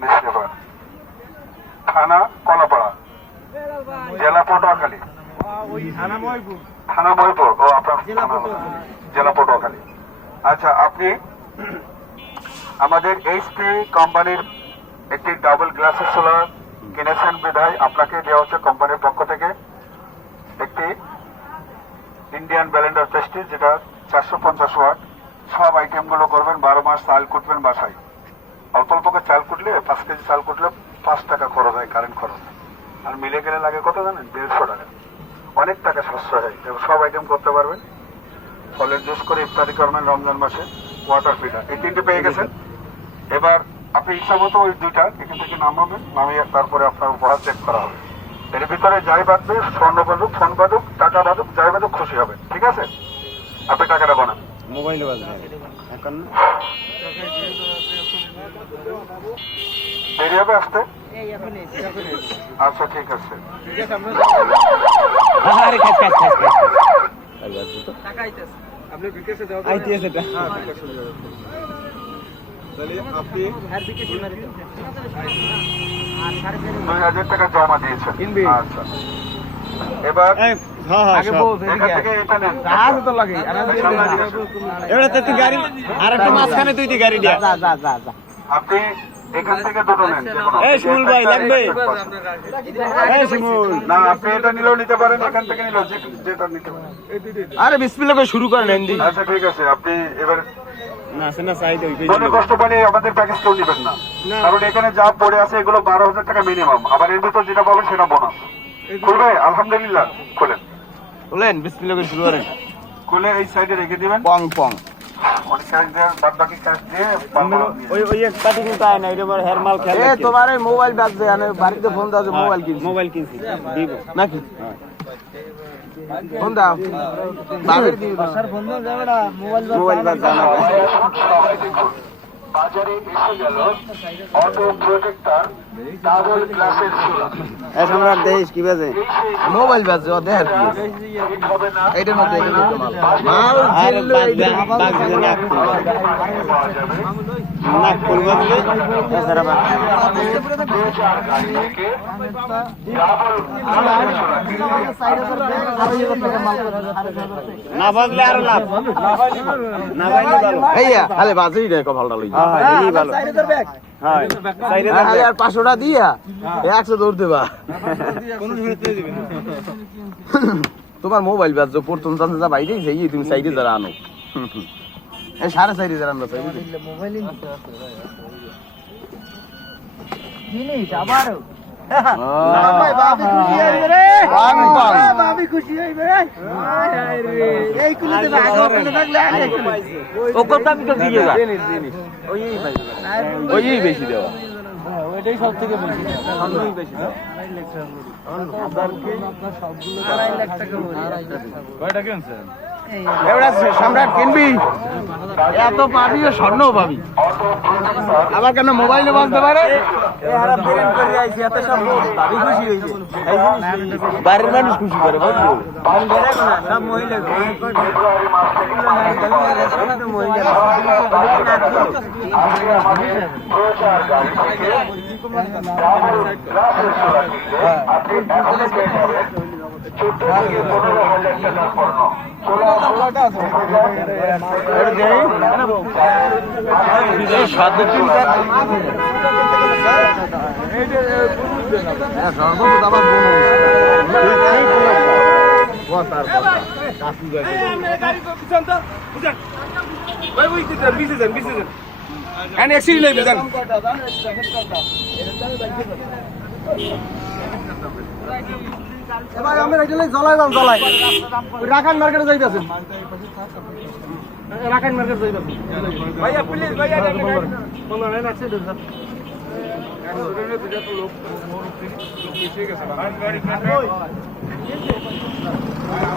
নেসলেবার, থানা কলাপাড়া, জেলা পটুয়াখালী। থানা মহিপুর। ও আপনার জেলা পটুয়াখালী। আচ্ছা, আপনি আমাদের এইচপি কোম্পানির একটি ডাবল গ্লাসের সোলার কিনেছেন বিধায় আপনাকে দেওয়া হচ্ছে কোম্পানির পক্ষ থেকে একটি ইন্ডিয়ান ব্যালেন্ডার প্রেস্টিজ, যেটা 450 ওয়াট। সব আইটেমগুলো করবেন, 12 মাস চাল কুটবেন বাসায়। অল্প অল্প করে চাল কুটলে, 5 কেজি চাল কুটলে 5 টাকা খরচ হয়, কারেন্ট খরচ। আর মিলে গেলে লাগে কত জানেন? 150 টাকা। অনেক টাকা সাশ্রয় হয়। সব আইটেম করতে পারবেন। ফলের জুস করে ইফতারি করবেন রমজান মাসে। ওয়াটার ফিল্টার এই 3টে পেয়ে গেছেন। এবার আপনি ইচ্ছা মতো ওই 2টা এখান থেকে নামাবেন, নামিয়ে তারপরে আপনার উপহার চেক করা হবে। এর ভিতরে যাই বাঁধবে, স্বর্ণ বাঁধুক, ফোন বাঁধুক, টাকা বাঁধুক, যাই বাঁধুক, খুশি হবে। ঠিক আছে? আপনি টাকাটা বানান। মোবাইলে বাজবে এখন দেরি হবে আসতে? আচ্ছা, ঠিক আছে। আরে কাজ কাজ কাজ কাজ আর বাজবে তো টাকা আইতেছে। আপনি বিকাশে দাও। আইতেছে এটা। হ্যাঁ, বিকাশে দাও। তাহলে আপনি আর বিকাশে মারি দাও। আর 2000 টাকা জমা দিয়েছেন। কিনবি? আচ্ছা, এবার আগে বল এখান থেকে এটা নেন। আর তো লাগে। আর এবারে তো তুই গাড়ি আর একটা মাঝখানে তুই দি গাড়ি দিয়া যা যা যা আপনি এখান থেকে দুটো নেন। এই শিমুল ভাই লাগবে। এই শিমুল না, আপনি এটা নিলেও নিতে পারেন, এখান থেকে নিলেও যেটা নিতে পারেন। আরে বিসমিল্লাহ করে শুরু করেন হিন্দি। আচ্ছা, ঠিক আছে। আপনি এবার না সেনা চাই তো কোনো কষ্ট পালে আমাদের প্যাকেজ কেউ নেবেন না, কারণ এখানে যা পড়ে আছে এগুলো 12,000 টাকা মিনিমাম। আবার এর ভিতর যেটা পাবেন সেটা বোনাস। খুলবে? আলহামদুলিল্লাহ, খুলেন। বলেন বিসমিল্লাহ করে শুরু করেন। খুলে এই সাইডে রেখে দিবেন। পং পং অনেক ক্যাশ দেন, বাদ বাকি ক্যাশ দিয়ে ওই ওই এক পাটি কিন্তু আয় না, এটা আমার হেয়ার মাল খেলে। এ তোমার এই মোবাইল বাজছে, আমি বাড়িতে ফোন দাও যে মোবাইল কিনছি মোবাইল কিনছি দিব নাকি? ফোন দাও, বাপের দিবি না। ফোন দাও যাবে না। মোবাইল বাজছে না। বাজারে এসে গেল অটো প্রজেক্টর ডাবল গ্লাসের সোলার। এই সম্রাট দেশ কি বাজে? মোবাইল বাজছে, ও দেখ কি হবে না। এইটার মধ্যে মাল আরে ছিল এইটা। বাজে নাক পাওয়া যাবে নাক ফুল বাজলে এছাড়া বাজ 2000 গাড়ি থেকে ডাবল না বাজলে আর লাভ না বাজলে ভালো। এইয়া খালি বাজেই রে কপালটা লই। হ্যাঁ হ্যাঁ এই ভালো হ্যাঁ সাইডে দাও। খালি আর 500 টাকা দিয়া 100 দৌড় দেবা। কোন শুনতে দিবেন। তোমার মোবাইল বাজছো, প্রথম চান্সে যা বাইরে যাই তুমি সাইডে যারা আনো। এই 4.5 যারা আনো সাইডে। মোবাইলই নিতে আছে জিনিস আবার ভাই ভাবি খুশি হইবে রে। পাং পাং। ভাবি খুশি হইবে রে। আয় রে এই কুলিতে ভাগ করে থাকলে আর এক ও কথা আমি তো দিয়ে যা। ওই বেশি দেওয়া। ওইটাই সব থেকে বেশি। সামনেই বেশি দাও। 2.5 লাখ টাকা বলি। কয়টা কিনছেন? এবারে সম্রাট কিনবি? এত পাবি ও স্বর্ণ পাবি। আবার কেন মোবাইলে বাজতে পারে? বাড়ির মানুষ খুশি করে বুঝলি? সব মহিলা ফেব্রুয়ারি মাস থেকে 2000 গাড়ি থেকে ডাবল গ্লাসের সোলার কিনলে আপনি এখনই পেয়ে যাবেন 14 থেকে 15,000 টাকার পণ্য। সর্বত আমার এবার আমরা এটা জ্বলাই জ্বলাই রাখান মার্কেটে যাইতেছেন। রাখান মার্কেট যাইতেছেন ভাইয়া প্লিজ ভাইয়া লোক